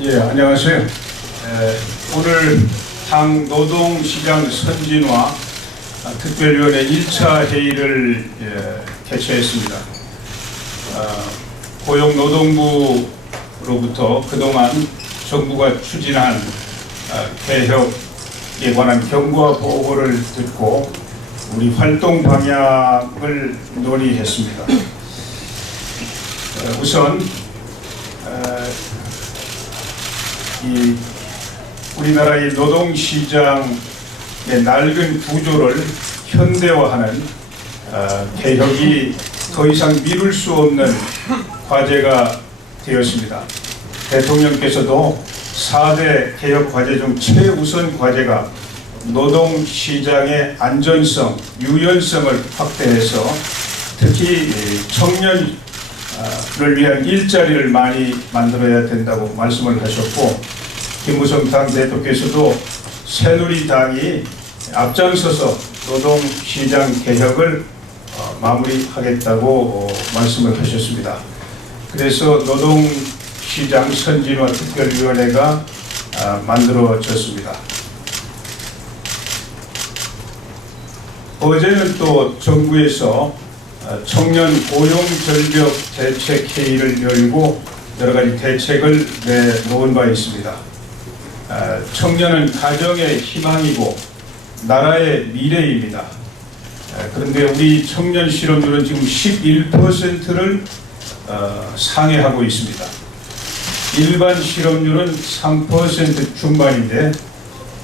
예, 안녕하세요. 오늘 당 노동시장 선진화 특별위원회 1차 회의를 개최했습니다. 고용노동부로부터 그동안 정부가 추진한 개혁에 관한 경과 보고를 듣고 우리 활동 방향을 논의했습니다. 우선 이 우리나라의 노동시장의 낡은 구조를 현대화하는 개혁이 더 이상 미룰 수 없는 과제가 되었습니다. 대통령께서도 4대 개혁 과제 중 최우선 과제가 노동시장의 안전성, 유연성을 확대해서 특히 청년을 위한 일자리를 많이 만들어야 된다고 말씀을 하셨고, 김무성 당대표께서도 새누리당이 앞장서서 노동시장 개혁을 마무리하겠다고 말씀을 하셨습니다. 그래서 노동시장 선진화 특별위원회가 만들어졌습니다. 어제는 또 정부에서 청년 고용절벽 대책회의를 열고 여러 가지 대책을 내놓은 바 있습니다. 청년은 가정의 희망이고 나라의 미래입니다. 그런데 우리 청년 실업률은 지금 11%를 상회하고 있습니다. 일반 실업률은 3% 중반인데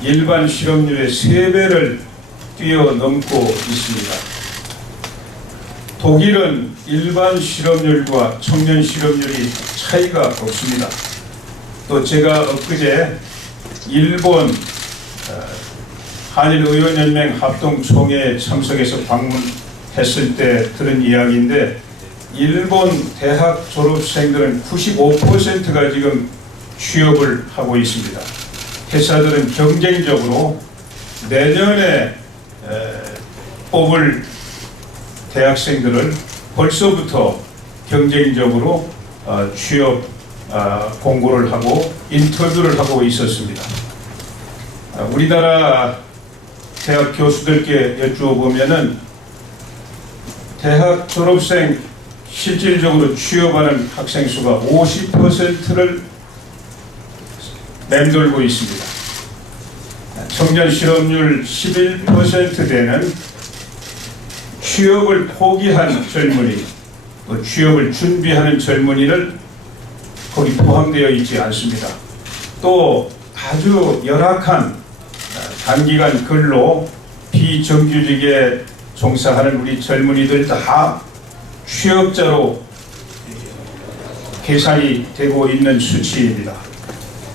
일반 실업률의 3배를 뛰어넘고 있습니다. 독일은 일반 실업률과 청년 실업률이 차이가 없습니다. 또 제가 엊그제 일본 한일의원연맹 합동총회에 참석해서 방문했을 때 들은 이야기인데, 일본 대학 졸업생들은 95%가 지금 취업을 하고 있습니다. 회사들은 경쟁적으로 내년에 뽑을 대학생들을 벌써부터 경쟁적으로 취업 공고를 하고 인터뷰를 하고 있었습니다. 우리나라 대학 교수들께 여쭈어보면은 대학 졸업생 실질적으로 취업하는 학생 수가 50%를 맴돌고 있습니다. 청년 실업률 11% 되는 취업을 포기한 젊은이, 또 취업을 준비하는 젊은이를 거기 포함되어 있지 않습니다. 또 아주 열악한 단기간 근로 비정규직에 종사하는 우리 젊은이들 다 취업자로 계산이 되고 있는 수치입니다.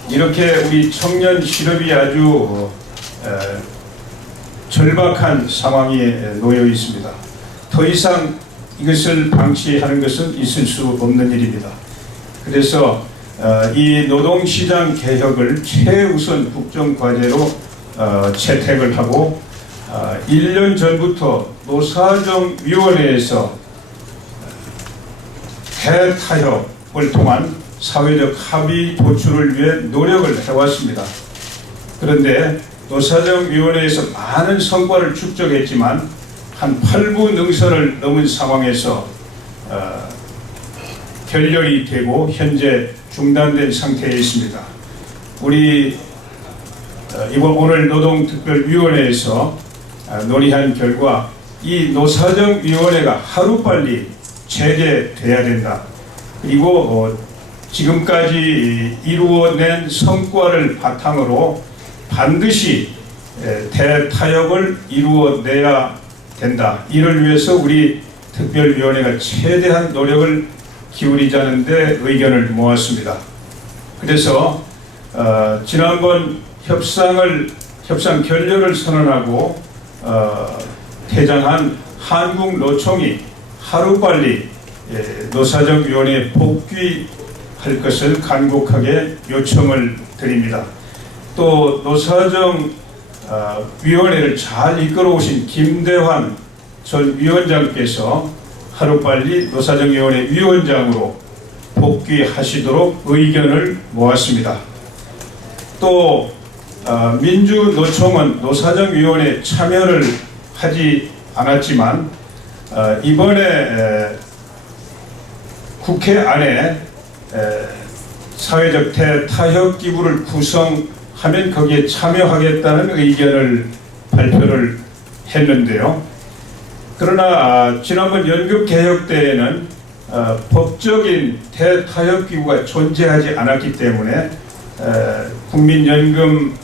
이렇게 우리 청년 실업이 아주 절박한 상황에 놓여 있습니다. 더 이상 이것을 방치하는 것은 있을 수 없는 일입니다. 그래서 이 노동시장 개혁을 최우선 국정과제로 채택을 하고 1년 전부터 노사정위원회에서 대타협을 통한 사회적 합의 도출을 위해 노력을 해왔습니다. 그런데 노사정위원회에서 많은 성과를 축적했지만 한 8부 능선을 넘은 상황에서 결렬이 되고 현재 중단된 상태에 있습니다. 우리 이번 오늘 노동특별위원회에서 논의한 결과 이 노사정위원회가 하루빨리 재개돼야 된다. 그리고 지금까지 이루어낸 성과를 바탕으로 반드시 대타협을 이루어내야 된다. 이를 위해서 우리 특별위원회가 최대한 노력을 기울이자는데 의견을 모았습니다. 그래서 지난번 협상 결렬을 선언하고 퇴장한 한국노총이 하루빨리 노사정위원회에 복귀할 것을 간곡하게 요청을 드립니다. 또 노사정위원회를 잘 이끌어오신 김대환 전 위원장께서 하루빨리 노사정위원회 위원장으로 복귀하시도록 의견을 모았습니다. 또 민주노총은 노사정위원회에 참여를 하지 않았지만 이번에 국회 안에 사회적 대타협기구를 구성하면 거기에 참여하겠다는 의견을 발표를 했는데요. 그러나 지난번 연금개혁 때에는 법적인 대타협기구가 존재하지 않았기 때문에 국민연금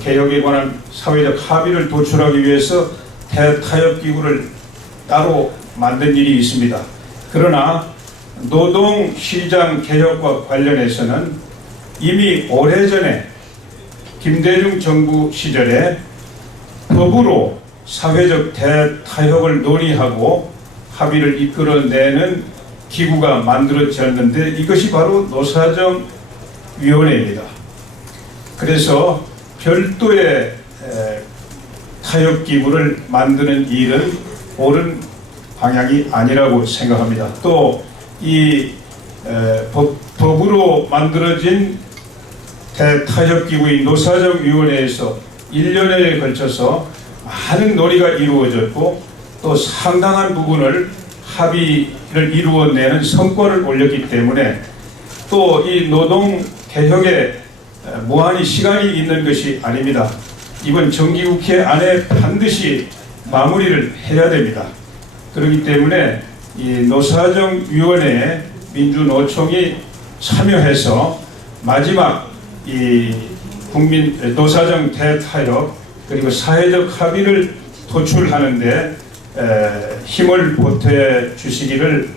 개혁에 관한 사회적 합의를 도출하기 위해서 대타협기구를 따로 만든 일이 있습니다. 그러나 노동시장 개혁과 관련해서는 이미 오래전에 김대중 정부 시절에 법으로 사회적 대타협을 논의하고 합의를 이끌어내는 기구가 만들어졌는데 이것이 바로 노사정위원회입니다. 그래서 별도의 타협기구를 만드는 일은 옳은 방향이 아니라고 생각합니다. 또 이 법으로 만들어진 대타협기구인 노사정위원회에서 1년에 걸쳐서 많은 논의가 이루어졌고 또 상당한 부분을 합의를 이루어내는 성과를 올렸기 때문에 또 이 노동개혁에 무한히 시간이 있는 것이 아닙니다. 이번 정기국회 안에 반드시 마무리를 해야 됩니다. 그렇기 때문에 이 노사정위원회에 민주노총이 참여해서 마지막 이 국민 노사정 대타협 그리고 사회적 합의를 도출하는데 힘을 보태 주시기를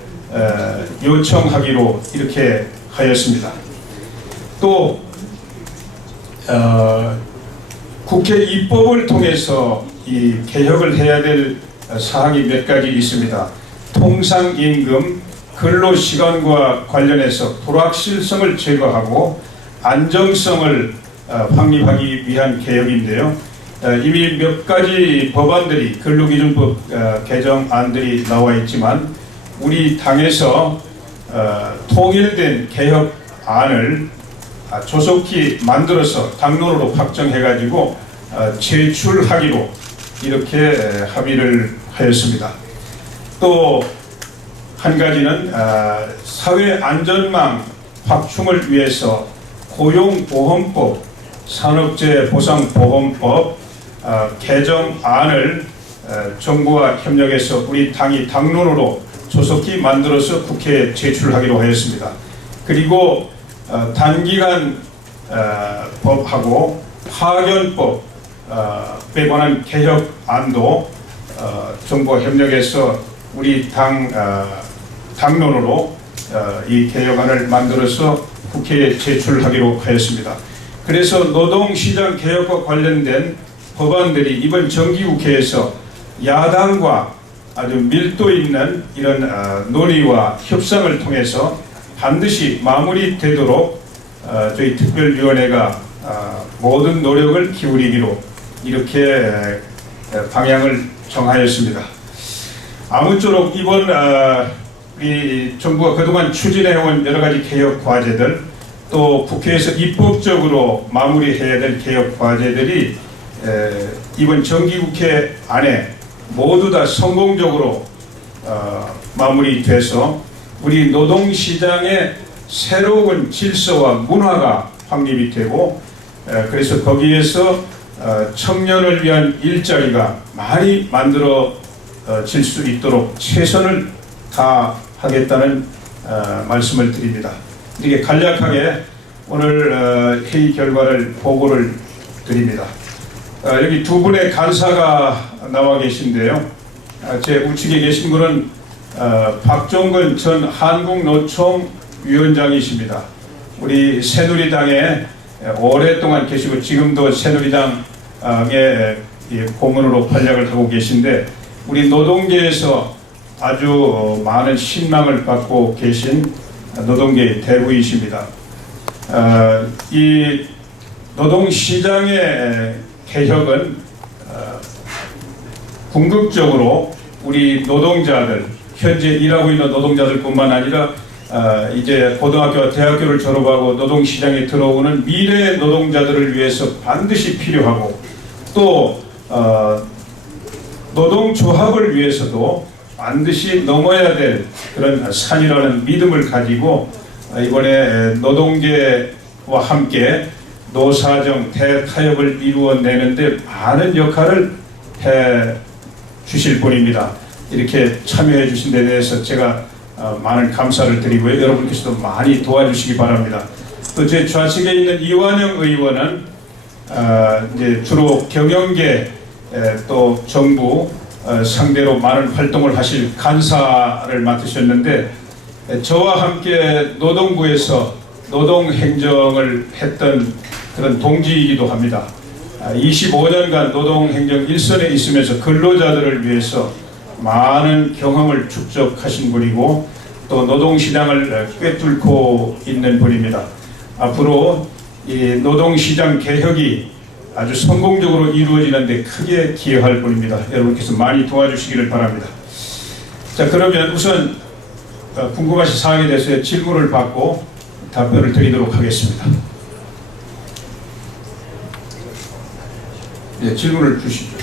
요청하기로 이렇게 하였습니다. 또 국회 입법을 통해서 이 개혁을 해야 될 사항이 몇 가지 있습니다. 통상임금, 근로시간과 관련해서 불확실성을 제거하고 안정성을 확립하기 위한 개혁인데요. 이미 몇 가지 법안들이 근로기준법 개정안들이 나와 있지만 우리 당에서 통일된 개혁안을 조속히 만들어서 당론으로 확정해가지고 제출하기로 이렇게 합의를 하였습니다. 또 한 가지는 사회안전망 확충을 위해서 고용보험법, 산업재해보상보험법 개정안을 정부와 협력해서 우리 당이 당론으로 조속히 만들어서 국회에 제출하기로 하였습니다. 그리고 단기간 법하고 파견법에 관한 개혁안도 정부와 협력해서 우리 당론으로 이 개혁안을 만들어서 국회에 제출하기로 하였습니다. 그래서 노동시장 개혁과 관련된 법안들이 이번 정기국회에서 야당과 아주 밀도 있는 이런 논의와 협상을 통해서 반드시 마무리되도록 저희 특별위원회가 모든 노력을 기울이기로 이렇게 방향을 정하였습니다. 아무쪼록 이번 우리 정부가 그동안 추진해온 여러 가지 개혁 과제들 또 국회에서 입법적으로 마무리해야 될 개혁 과제들이 이번 정기국회 안에 모두 다 성공적으로 마무리돼서 우리 노동시장의 새로운 질서와 문화가 확립이 되고 그래서 거기에서 청년을 위한 일자리가 많이 만들어질 수 있도록 최선을 다하겠다는 말씀을 드립니다. 이렇게 간략하게 오늘 회의 결과를 보고를 드립니다. 여기 두 분의 간사가 나와 계신데요. 제 우측에 계신 분은 박종근 전 한국노총 위원장이십니다. 우리 새누리당에 오랫동안 계시고 지금도 새누리당의 고문으로 활약을 하고 계신데 우리 노동계에서 아주 많은 신망을 받고 계신 노동계의 대부이십니다. 이 노동시장의 개혁은 궁극적으로 우리 노동자들, 현재 일하고 있는 노동자들뿐만 아니라 이제 고등학교와 대학교를 졸업하고 노동시장에 들어오는 미래 노동자들을 위해서 반드시 필요하고 또 노동조합을 위해서도 반드시 넘어야 될 그런 산이라는 믿음을 가지고 이번에 노동계와 함께 노사정 대타협을 이루어내는데 많은 역할을 해 주실 분입니다. 이렇게 참여해 주신 데 대해서 제가 많은 감사를 드리고요. 여러분께서도 많이 도와주시기 바랍니다. 또 제 좌측에 있는 이완영 의원은 이제 주로 경영계 또 정부 상대로 많은 활동을 하실 간사를 맡으셨는데 저와 함께 노동부에서 노동행정을 했던 그런 동지이기도 합니다. 25년간 노동행정 일선에 있으면서 근로자들을 위해서 많은 경험을 축적하신 분이고 또 노동시장을 꿰뚫고 있는 분입니다. 앞으로 이 노동시장 개혁이 아주 성공적으로 이루어지는데 크게 기여할 분입니다. 여러분께서 많이 도와주시기를 바랍니다. 자, 그러면 우선 궁금하신 사항에 대해서 질문을 받고 답변을 드리도록 하겠습니다. 예, 질문을 주시죠.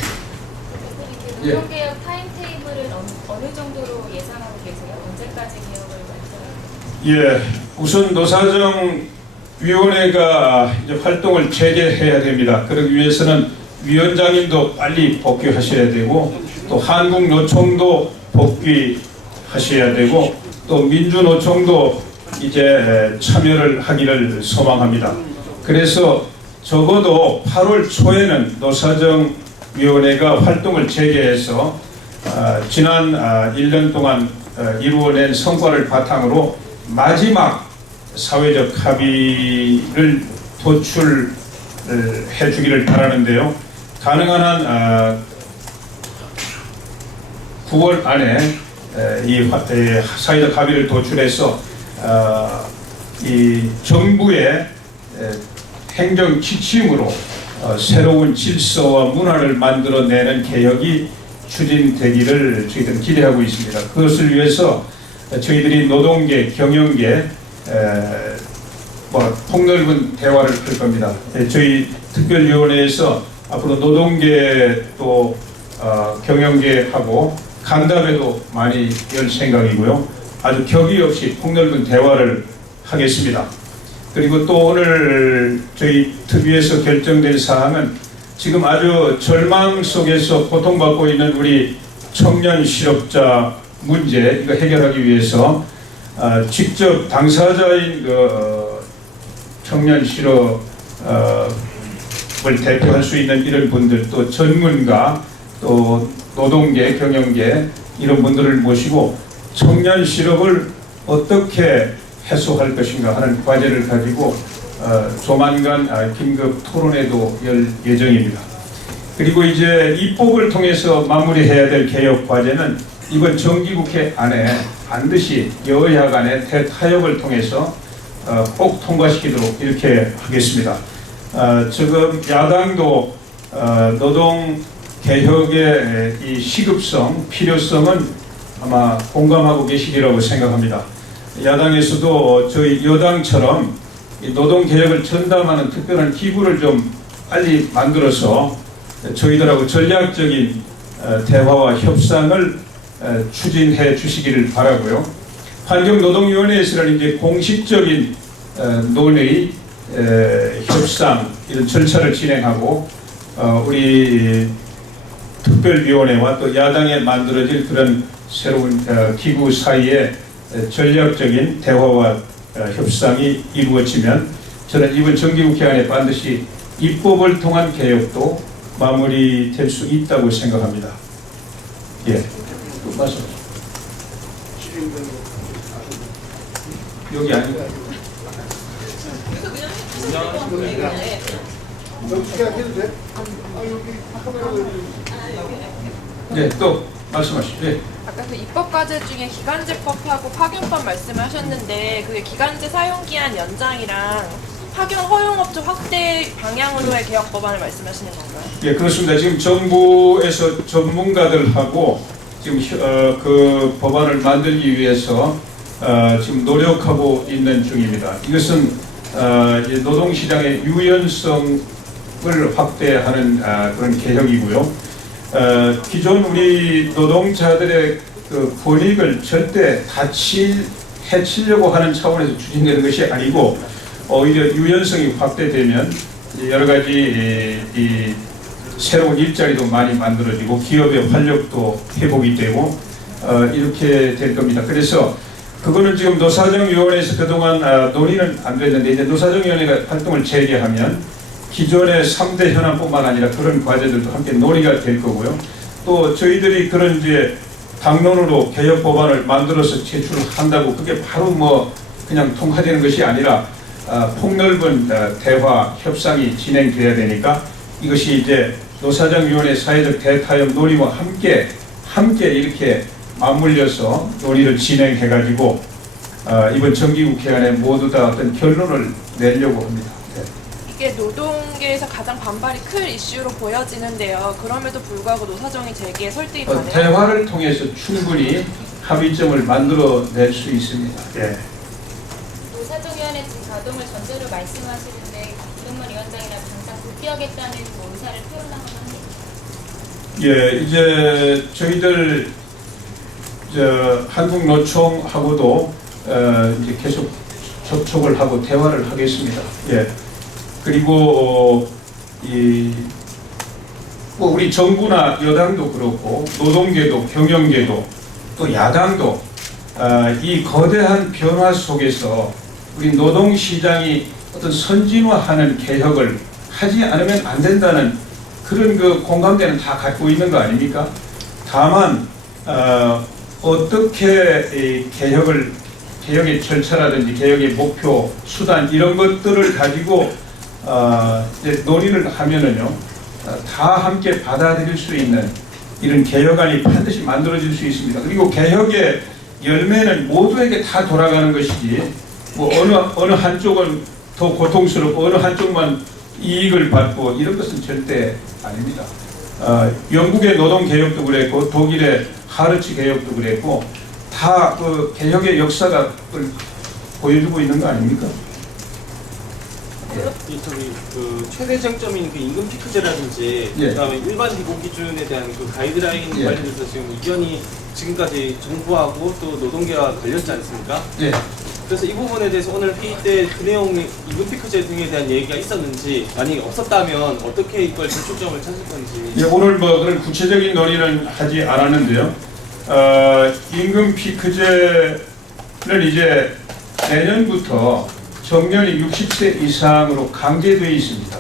노동개혁 타임테이블은 어느 정도로 예상하고 계세요? 언제까지 개혁을 완성할까요? 예, 우선 노사정위원회가 이제 활동을 재개해야 됩니다. 그러기 위해서는 위원장님도 빨리 복귀하셔야 되고 또 한국노총도 복귀하셔야 되고 또 민주노총도 이제 참여를 하기를 소망합니다. 그래서 적어도 8월 초에는 노사정위원회가 활동을 재개해서 지난 1년 동안 이루어낸 성과를 바탕으로 마지막 사회적 합의를 도출해 주기를 바라는데요. 가능한 한 9월 안에 이 사회적 합의를 도출해서 이 정부의 행정 지침으로 새로운 질서와 문화를 만들어내는 개혁이 추진되기를 저희들은 기대하고 있습니다. 그것을 위해서 저희들이 노동계, 경영계 폭넓은 대화를 할 겁니다. 저희 특별위원회에서 앞으로 노동계 또 경영계하고 간담회도 많이 열 생각이고요. 아주 격의 없이 폭넓은 대화를 하겠습니다. 그리고 또 오늘 저희 특위에서 결정된 사항은 지금 아주 절망 속에서 고통받고 있는 우리 청년 실업자 문제 이거 해결하기 위해서 직접 당사자인 그 청년 실업을 대표할 수 있는 이런 분들 또 전문가 또 노동계 경영계 이런 분들을 모시고 청년 실업을 어떻게 해소할 것인가 하는 과제를 가지고 조만간 긴급 토론회도 열 예정입니다. 그리고 이제 입법을 통해서 마무리해야 될 개혁 과제는 이번 정기국회 안에 반드시 여야 간의 대타협을 통해서 꼭 통과시키도록 이렇게 하겠습니다. 지금 야당도 노동 개혁의 이 시급성, 필요성은 아마 공감하고 계시리라고 생각합니다. 야당에서도 저희 여당처럼 이 노동개혁을 전담하는 특별한 기구를 좀 빨리 만들어서 저희들하고 전략적인 대화와 협상을 추진해 주시기를 바라고요. 환경노동위원회에서는 이제 공식적인 논의, 협상 이런 절차를 진행하고 우리 특별위원회와 또 야당에 만들어질 그런 새로운 기구 사이에 전략적인 대화와 협상이 이루어지면 저는 이번 정기국회 안에 반드시 입법을 통한 개혁도 마무리될 수 있다고 생각합니다. 예, 말씀. 여기 아닌가? 네, 또 말씀하시죠. 네. 아까 그 입법 과제 중에 기간제법하고 파견법 말씀을 하셨는데 그게 기간제 사용기한 연장이랑 파견 허용업체 확대 방향으로의 개혁 법안을 말씀하시는 건가요? 예, 그렇습니다. 지금 정부에서 전문가들하고 지금 그 법안을 만들기 위해서 지금 노력하고 있는 중입니다. 이것은 이제 노동시장의 유연성을 확대하는 그런 개혁이고요. 기존 우리 노동자들의 그 권익을 절대 해치려고 하는 차원에서 추진되는 것이 아니고 오히려 유연성이 확대되면 여러 가지 이 새로운 일자리도 많이 만들어지고 기업의 활력도 회복이 되고 이렇게 될 겁니다. 그래서 그거는 지금 노사정위원회에서 그동안 논의는 안 됐는데 이제 노사정위원회가 활동을 재개하면 기존의 3대 현안뿐만 아니라 그런 과제들도 함께 논의가 될 거고요. 또 저희들이 그런 이제 당론으로 개혁 법안을 만들어서 제출한다고 그게 바로 뭐 그냥 통과되는 것이 아니라 폭넓은 대화, 협상이 진행돼야 되니까 이것이 이제 노사정위원회 사회적 대타협 논의와 함께 이렇게 맞물려서 논의를 진행해가지고 이번 정기국회 안에 모두 다 어떤 결론을 내려고 합니다. 네. 이게 노동계에서 가장 반발이 큰 이슈로 보여지는데요. 그럼에도 불구하고 노사정이 재개에 설득이 가능한가요? 대화를 통해서 충분히 합의점을 만들어낼 수 있습니다. 예. 노사정위원회 지금 가동을 전제로 말씀하시는데 김동만 위원장이나 당장 복귀하겠다는 뭐 의사를 표현한 건 합니까? 예, 이제 저희들 한국노총하고도 이제 계속 접촉을 하고 대화를 하겠습니다. 예. 그리고 뭐 우리 정부나 여당도 그렇고 노동계도 경영계도 또 야당도 이 거대한 변화 속에서 우리 노동시장이 어떤 선진화하는 개혁을 하지 않으면 안 된다는 그런 그 공감대는 다 갖고 있는 거 아닙니까? 다만 어떻게 이 개혁의 절차라든지 개혁의 목표, 수단 이런 것들을 가지고 이제 논의를 하면은요 다 함께 받아들일 수 있는 이런 개혁안이 반드시 만들어질 수 있습니다. 그리고 개혁의 열매는 모두에게 다 돌아가는 것이지 뭐 어느 한쪽은 더 고통스럽고 어느 한쪽만 이익을 받고 이런 것은 절대 아닙니다. 영국의 노동 개혁도 그랬고 독일의 하르츠 개혁도 그랬고 다 그 개혁의 역사가 보여주고 있는 거 아닙니까? 그 최대 쟁점인 그 임금 피크제라든지 예. 그다음에 일반 비고 기준에 대한 그 가이드라인 예. 관련해서 지금 이견이 지금까지 정부하고 또 노동계와 걸렸지 않습니까? 예. 그래서 이 부분에 대해서 오늘 회의 때 그 내용이 임금 피크제 등에 대한 얘기가 있었는지 만약에 없었다면 어떻게 이걸 절충점을 찾을 건지. 예, 오늘 뭐 그런 구체적인 논의는 하지 않았는데요. 임금 피크제는 이제 내년부터 정년이 60세 이상으로 강제되어 있습니다.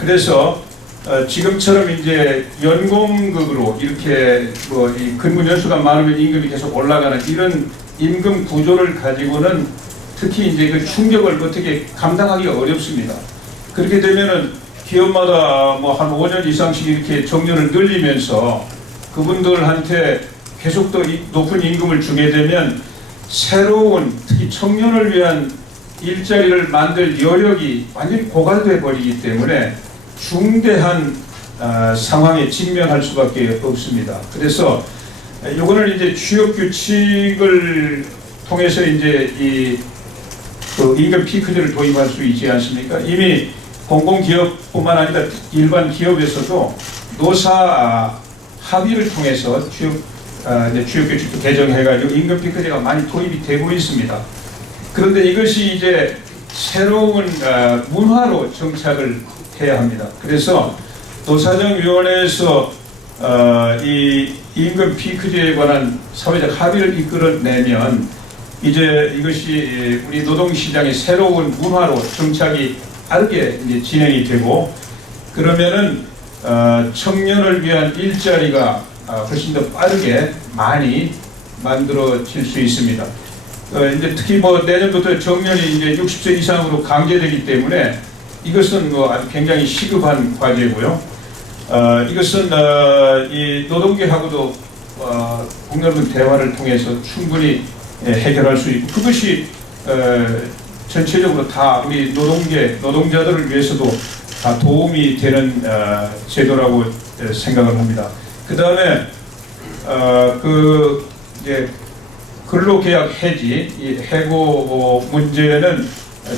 그래서 지금처럼 이제 연공급으로 이렇게 뭐 이 근무 연수가 많으면 임금이 계속 올라가는 이런 임금 구조를 가지고는 특히 이제 그 충격을 어떻게 감당하기가 어렵습니다. 그렇게 되면은 기업마다 뭐 한 5년 이상씩 이렇게 정년을 늘리면서 그분들한테 계속 더 높은 임금을 주게 되면 새로운 특히 청년을 위한 일자리를 만들 여력이 완전히 고갈돼 버리기 때문에 중대한 상황에 직면할 수밖에 없습니다. 그래서 이거는 이제 취업 규칙을 통해서 이제 그 임금 피크제를 도입할 수 있지 않습니까? 이미 공공기업뿐만 아니라 일반 기업에서도 노사 합의를 통해서 취업 규칙도 개정해가지고 임금 피크제가 많이 도입이 되고 있습니다. 그런데 이것이 이제 새로운 문화로 정착을 해야 합니다. 그래서 노사정위원회에서 이 임금 피크제에 관한 사회적 합의를 이끌어내면 이제 이것이 우리 노동시장의 새로운 문화로 정착이 빠르게 이제 진행이 되고 그러면은 청년을 위한 일자리가 훨씬 더 빠르게 많이 만들어질 수 있습니다. 이제 특히 뭐 내년부터 정년이 이제 60세 이상으로 강제되기 때문에 이것은 뭐 아주 굉장히 시급한 과제고요. 이것은 이 노동계하고도 폭넓은 대화를 통해서 충분히 해결할 수 있고 그것이 전체적으로 다 우리 노동자들을 위해서도 다 도움이 되는 제도라고 생각을 합니다. 그 다음에 그 근로계약 해지, 이 해고 문제는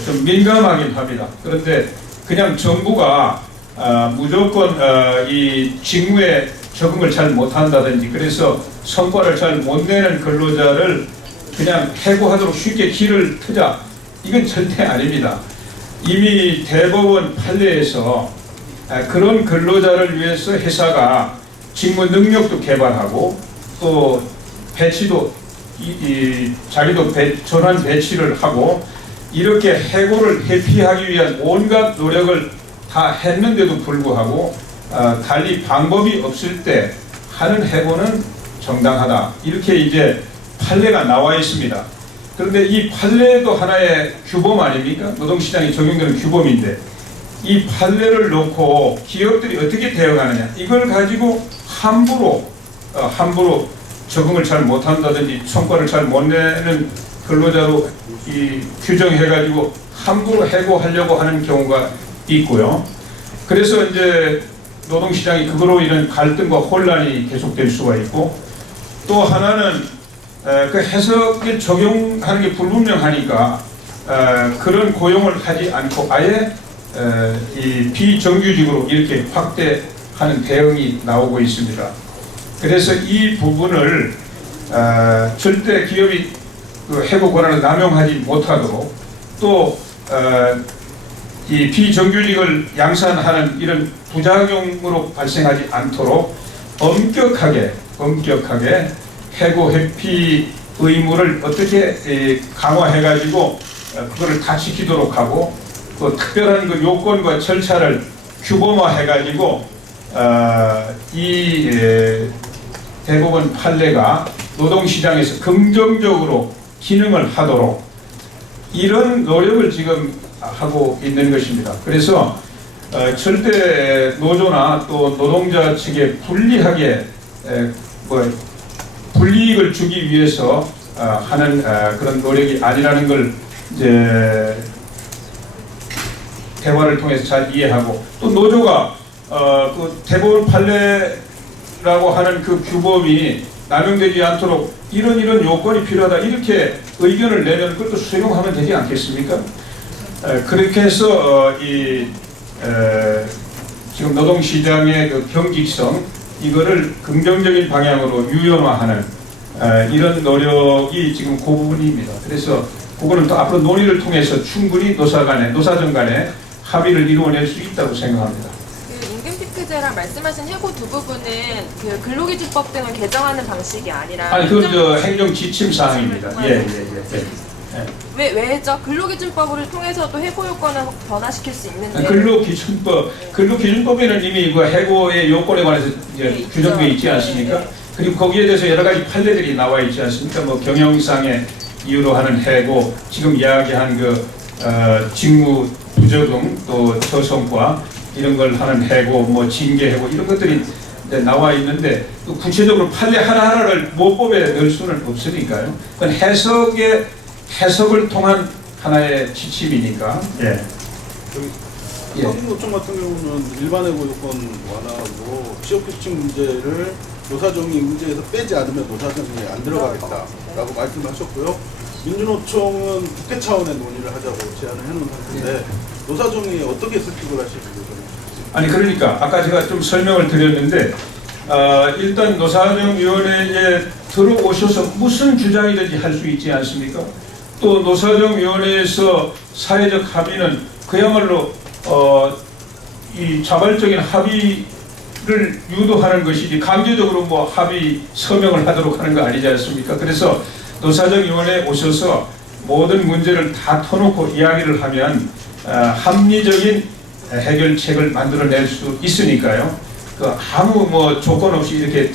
좀 민감하긴 합니다. 그런데 그냥 정부가 무조건 이 직무에 적응을 잘 못한다든지 그래서 성과를 잘 못 내는 근로자를 그냥 해고하도록 쉽게 길을 트자, 이건 절대 아닙니다. 이미 대법원 판례에서 그런 근로자를 위해서 회사가 직무 능력도 개발하고 또 배치도 자기도 전환 배치를 하고 이렇게 해고를 회피하기 위한 온갖 노력을 다 했는데도 불구하고 달리 방법이 없을 때 하는 해고는 정당하다, 이렇게 이제 판례가 나와 있습니다. 그런데 이 판례도 하나의 규범 아닙니까? 노동시장에 적용되는 규범인데 이 판례를 놓고 기업들이 어떻게 대응하느냐, 이걸 가지고 함부로 적응을 잘 못한다든지 성과를 잘 못 내는 근로자로 규정해가지고 함부로 해고하려고 하는 경우가 있고요. 그래서 이제 노동시장이 그거로 인한 갈등과 혼란이 계속될 수가 있고, 또 하나는 그 해석에 적용하는 게 불분명하니까 그런 고용을 하지 않고 아예 이 비정규직으로 이렇게 확대하는 대응이 나오고 있습니다. 그래서 이 부분을 절대 기업이 그 해고 권한을 남용하지 못하도록, 또 이 비정규직을 양산하는 이런 부작용으로 발생하지 않도록 엄격하게 해고 회피 의무를 어떻게 강화해가지고 그거를 다 지키도록 하고, 또 특별한 그 요건과 절차를 규범화해가지고 이 대법원 판례가 노동시장에서 긍정적으로 기능을 하도록 이런 노력을 지금 하고 있는 것입니다. 그래서 절대 노조나 또 노동자 측에 불리하게 불이익을 주기 위해서 하는 그런 노력이 아니라는 걸 이제 대화를 통해서 잘 이해하고, 또 노조가 그 대법원 판례라고 하는 그 규범이 남용되지 않도록 이런 요건이 필요하다, 이렇게 의견을 내면 그것도 수용하면 되지 않겠습니까? 그렇게 해서 지금 노동시장의 그 경직성, 이거를 긍정적인 방향으로 유연화하는 이런 노력이 지금 그 부분입니다. 그래서 그거는 또 앞으로 논의를 통해서 충분히 노사정 간에 합의를 이루어낼 수 있다고 생각합니다. 그 임금피크제랑 말씀하신 해고 두 부분은 그 근로기준법 등을 개정하는 방식이 아니라 그건 저 행정 지침 사항입니다. 예. 왜죠? 근로기준법을 통해서도 해고 요건을 변화시킬 수 있는데. 근로기준법에는 이미 그 해고의 요건에 관해서 이제 규정되어 있지 않습니까? 그리고 거기에 대해서 여러 가지 판례들이 나와 있지 않습니까? 뭐 경영상의 이유로 하는 해고, 지금 이야기한 그 직무 부적응, 또 저성과 이런 걸 하는 해고, 뭐 징계 해고, 이런 것들이 이제 나와 있는데 또 구체적으로 판례 하나하나를 모법에 넣을 수는 없으니까요. 그건 해석을 통한 하나의 지침이니까. 예. 한국노총 같은 경우는 일반 해고 요건 완화하고 취업규칙 문제를 노사정의 문제에서 빼지 않으면 노사정에 안 들어가겠다라고 말씀하셨고요. 민주노총은 국회 차원의 논의를 하자고 제안을 해놓은 상태인데 노사정이 어떻게 설득을 하실지 아니 그러니까 아까 제가 좀 설명을 드렸는데 일단 노사정위원회에 들어오셔서 무슨 주장이든지 할 수 있지 않습니까? 또 노사정위원회에서 사회적 합의는 그야말로 이 자발적인 합의를 유도하는 것이지 강제적으로 뭐 합의 서명을 하도록 하는 거 아니지 않습니까? 그래서 노사정위원회에 오셔서 모든 문제를 다 터놓고 이야기를 하면 합리적인 해결책을 만들어낼 수 있으니까요. 그 아무 뭐 조건 없이 이렇게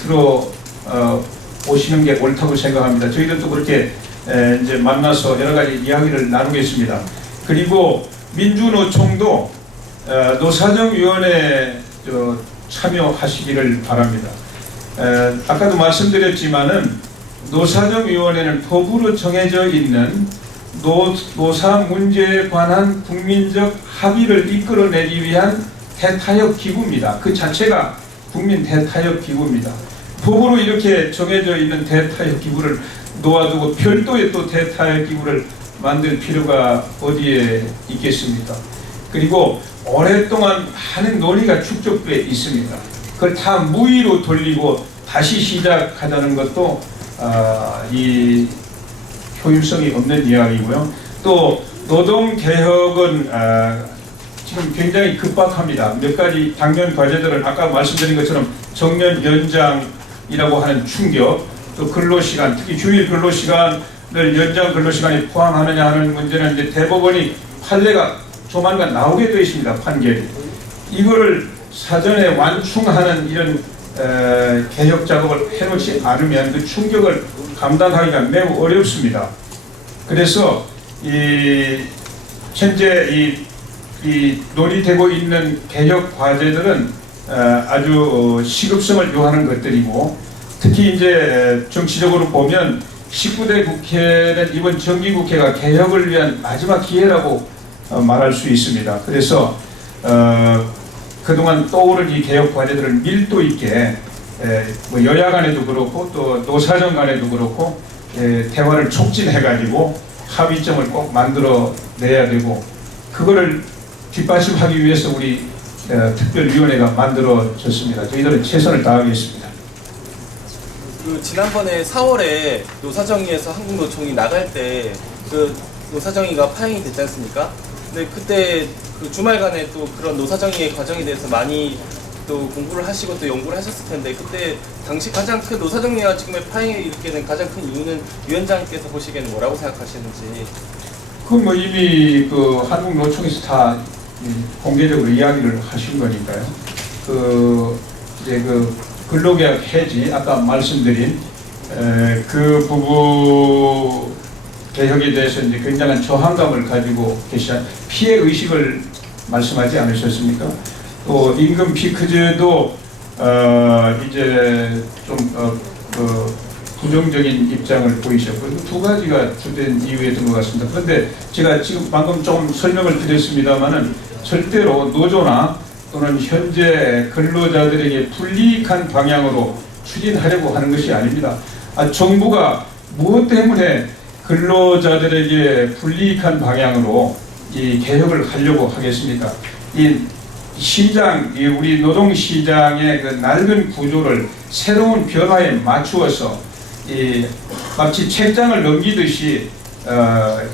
오시는 게 옳다고 생각합니다. 저희들도 그렇게 이제 만나서 여러 가지 이야기를 나누겠습니다. 그리고 민주노총도 노사정위원회 참여하시기를 바랍니다. 아까도 말씀드렸지만은 노사정위원회는 법으로 정해져 있는 노사 문제에 관한 국민적 합의를 이끌어내기 위한 대타협 기구입니다. 그 자체가 국민 대타협 기구입니다. 법으로 이렇게 정해져 있는 대타협 기구를 놓아두고 별도의 또 대타협 기구를 만들 필요가 어디에 있겠습니까? 그리고 오랫동안 많은 논의가 축적돼 있습니다. 그걸 다 무의로 돌리고 다시 시작하자는 것도 이 효율성이 없는 이야기고요. 또 노동개혁은 지금 굉장히 급박합니다. 몇 가지 당면 과제들은 아까 말씀드린 것처럼 정년 연장이라고 하는 충격, 또 근로시간, 특히 주일 근로시간을 연장 근로시간에 포함하느냐 하는 문제는 이제 대법원이 판례가 조만간 나오게 되어 있습니다. 판결이. 이거를 사전에 완충하는 이런 개혁 작업을 해놓지 않으면 그 충격을 감당하기가 매우 어렵습니다. 그래서 현재 이 논의되고 있는 개혁 과제들은 아주 시급성을 요하는 것들이고, 특히 이제 정치적으로 보면 19대 국회는 이번 정기국회가 개혁을 위한 마지막 기회라고 말할 수 있습니다. 그래서 그동안 떠오른 이 개혁 과제들을 밀도 있게 뭐 여야 간에도 그렇고 또 노사정 간에도 그렇고 대화를 촉진해가지고 합의점을 꼭 만들어내야 되고, 그거를 뒷받침하기 위해서 우리 특별위원회가 만들어졌습니다. 저희들은 최선을 다하겠습니다. 지난번에 4월에 노사정의에서 한국노총이 나갈 때 그 노사정의가 파행이 됐지 않습니까? 근데 그때 그 주말간에 또 그런 노사정의의 과정에 대해서 많이 또 공부를 하시고 또 연구를 하셨을 텐데, 그때 당시 가장 큰 노사정의와 지금의 파행에 일으키게 된 가장 큰 이유는 위원장께서 보시기에는 뭐라고 생각하시는지. 그건 뭐 이미 그 한국노총에서 다 공개적으로 이야기를 하신 거니까요. 이제 그 근로계약 해지, 아까 말씀드린 그 부분 개혁에 대해서 이제 굉장한 저항감을 가지고 계시는 피해 의식을 말씀하지 않으셨습니까? 또 임금 피크제도 이제 좀 부정적인 입장을 보이셨고, 두 가지가 주된 이유였던 것 같습니다. 그런데 제가 지금 방금 좀 설명을 드렸습니다만은 절대로 노조나 또는 현재 근로자들에게 불이익한 방향으로 추진하려고 하는 것이 아닙니다. 정부가 무엇 때문에 근로자들에게 불이익한 방향으로 이 개혁을 하려고 하겠습니까? 이 시장, 우리 노동시장의 그 낡은 구조를 새로운 변화에 맞추어서 마치 책장을 넘기듯이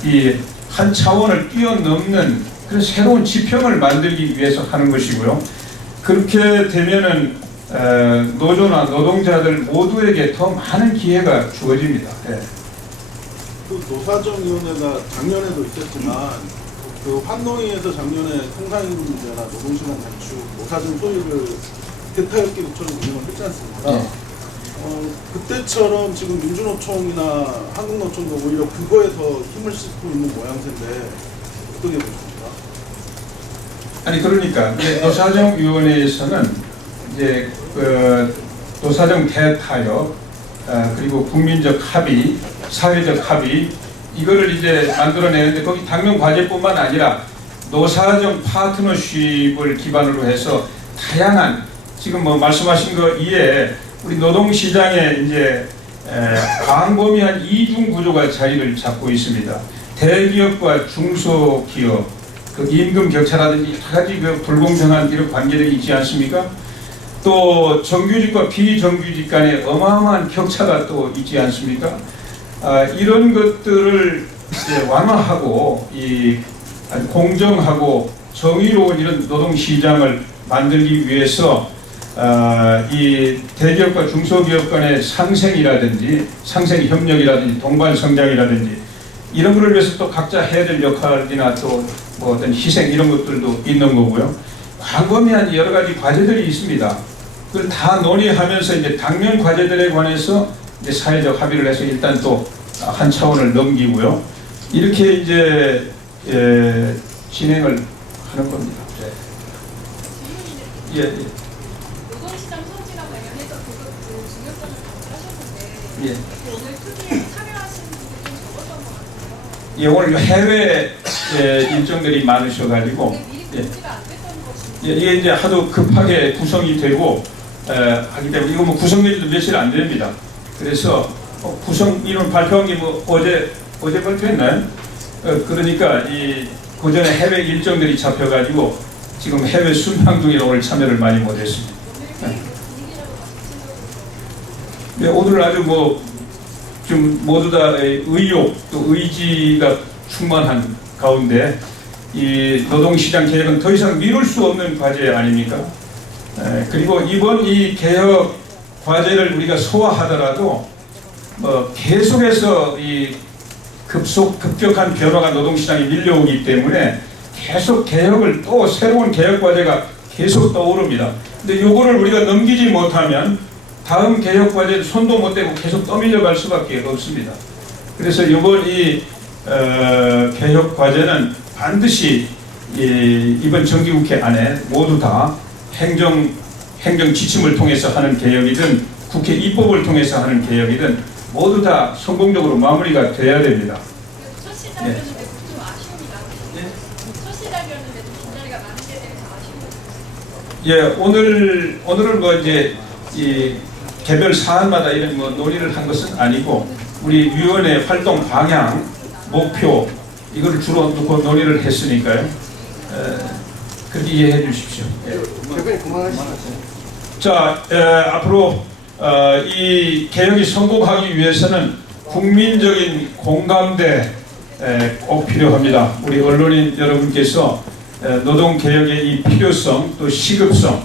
이 한 차원을 뛰어넘는 그런 새로운 지평을 만들기 위해서 하는 것이고요. 그렇게 되면은 노조나 노동자들 모두에게 더 많은 기회가 주어집니다. 네. 그 노사정위원회가 작년에도 있었지만 그 환노위에서 작년에 통상임금 문제나 노동시간 단축, 노사정 소위를 대타협 기구처럼 운영을 했지 않습니까? 네. 그때처럼 지금 민주노총이나 한국노총도 오히려 그거에 더 힘을 싣고 있는 모양새인데 어떻게 보십니까? 아니 그러니까 이제 노사정위원회에서는 이제 그 노사정 대타협 그리고 국민적 합의, 사회적 합의 이거를 이제 만들어내는데, 거기 당면 과제뿐만 아니라 노사정 파트너십을 기반으로 해서 다양한 지금 뭐 말씀하신 거 이에 우리 노동시장에 이제 광범위한 이중 구조가 자리를 잡고 있습니다. 대기업과 중소기업, 그 임금 격차라든지 여러 가지 그 불공정한 이런 관계들이 있지 않습니까? 또 정규직과 비정규직 간의 어마어마한 격차가 또 있지 않습니까? 이런 것들을 이제 완화하고 아주 공정하고 정의로운 이런 노동시장을 만들기 위해서 이 대기업과 중소기업 간의 상생이라든지 상생협력이라든지 동반성장이라든지 이런 것을 위해서 또 각자 해야 될 역할이나 또 뭐 어떤 희생 이런 것들도 있는 거고요. 광범위한 여러 가지 과제들이 있습니다. 그걸 다 논의하면서 이제 당면 과제들에 관해서 이제 사회적 합의를 해서 일단 또 한 차원을 넘기고요. 이렇게 이제 진행을 하는 겁니다. 예. 노동시장 성지가 관련해서 그 중요성을 강조하셨는데 예. 오늘 특히에 참여하신 분들이 좀 적었던 것 같아요. 예, 오늘 해외 일정들이 많으셔가지고 근데 미리 공지가 안 됐던 것이 이게 이제 하도 급하게 구성이 되고 하기 때문에 이거 뭐 구성되지도 며칠 안 됩니다. 그래서 구성 이름 발표한 게 뭐 어제 발표했나요? 그러니까 이 그전에 해외 일정들이 잡혀가지고 지금 해외 순방 중에 오늘 참여를 많이 못했습니다. 네, 오늘 아주 좀 모두 다 의욕 또 의지가 충만한 가운데 이 노동시장 개혁은 더 이상 미룰 수 없는 과제 아닙니까? 그리고 이번 이 개혁 과제를 우리가 소화하더라도 계속해서 이 급격한 변화가 노동시장에 밀려오기 때문에 계속 개혁을 또 새로운 개혁 과제가 계속 떠오릅니다. 근데 요거를 우리가 넘기지 못하면 다음 개혁 과제에 손도 못 대고 계속 떠밀려 갈 수밖에 없습니다. 그래서 이번 이 개혁 과제는 반드시 이번 정기국회 안에 모두 다 행정 지침을 통해서 하는 개혁이든 국회 입법을 통해서 하는 개혁이든 모두 다 성공적으로 마무리가 돼야 됩니다. 첫 시작이었는데 좀 아쉬움이다. 첫 시작이었는데 좀 빈자리가 많은 데 대해서 아쉬움이 오늘은 이제 이 개별 사안마다 이런 논의를 한 것은 아니고 우리 위원회 활동 방향, 목표 이거를 주로 놓고 논의를 했으니까요. 그렇게 이해해 주십시오. 자, 앞으로 이 개혁이 성공하기 위해서는 국민적인 공감대 꼭 필요합니다. 우리 언론인 여러분께서 노동개혁의 이 필요성 또 시급성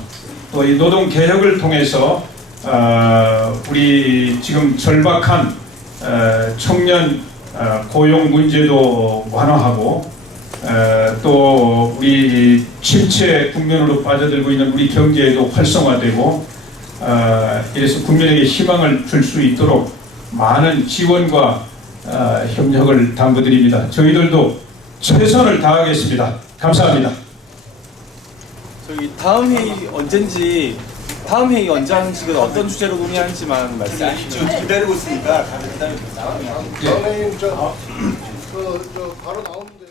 또 이 노동개혁을 통해서 우리 지금 절박한 청년 고용 문제도 완화하고 또 우리 침체 국면으로 빠져들고 있는 우리 경제에도 활성화되고 이래서 국민에게 희망을 줄 수 있도록 많은 지원과 협력을 당부드립니다. 저희들도 최선을 다하겠습니다. 감사합니다. 저기 다음 회의 언젠지 다음 회의 연장식은 어떤 주제로 논의하는지만 말씀해 주시면. 기다리고 있으니까 다들 기다리고 있어요. 선생님 바로 나오는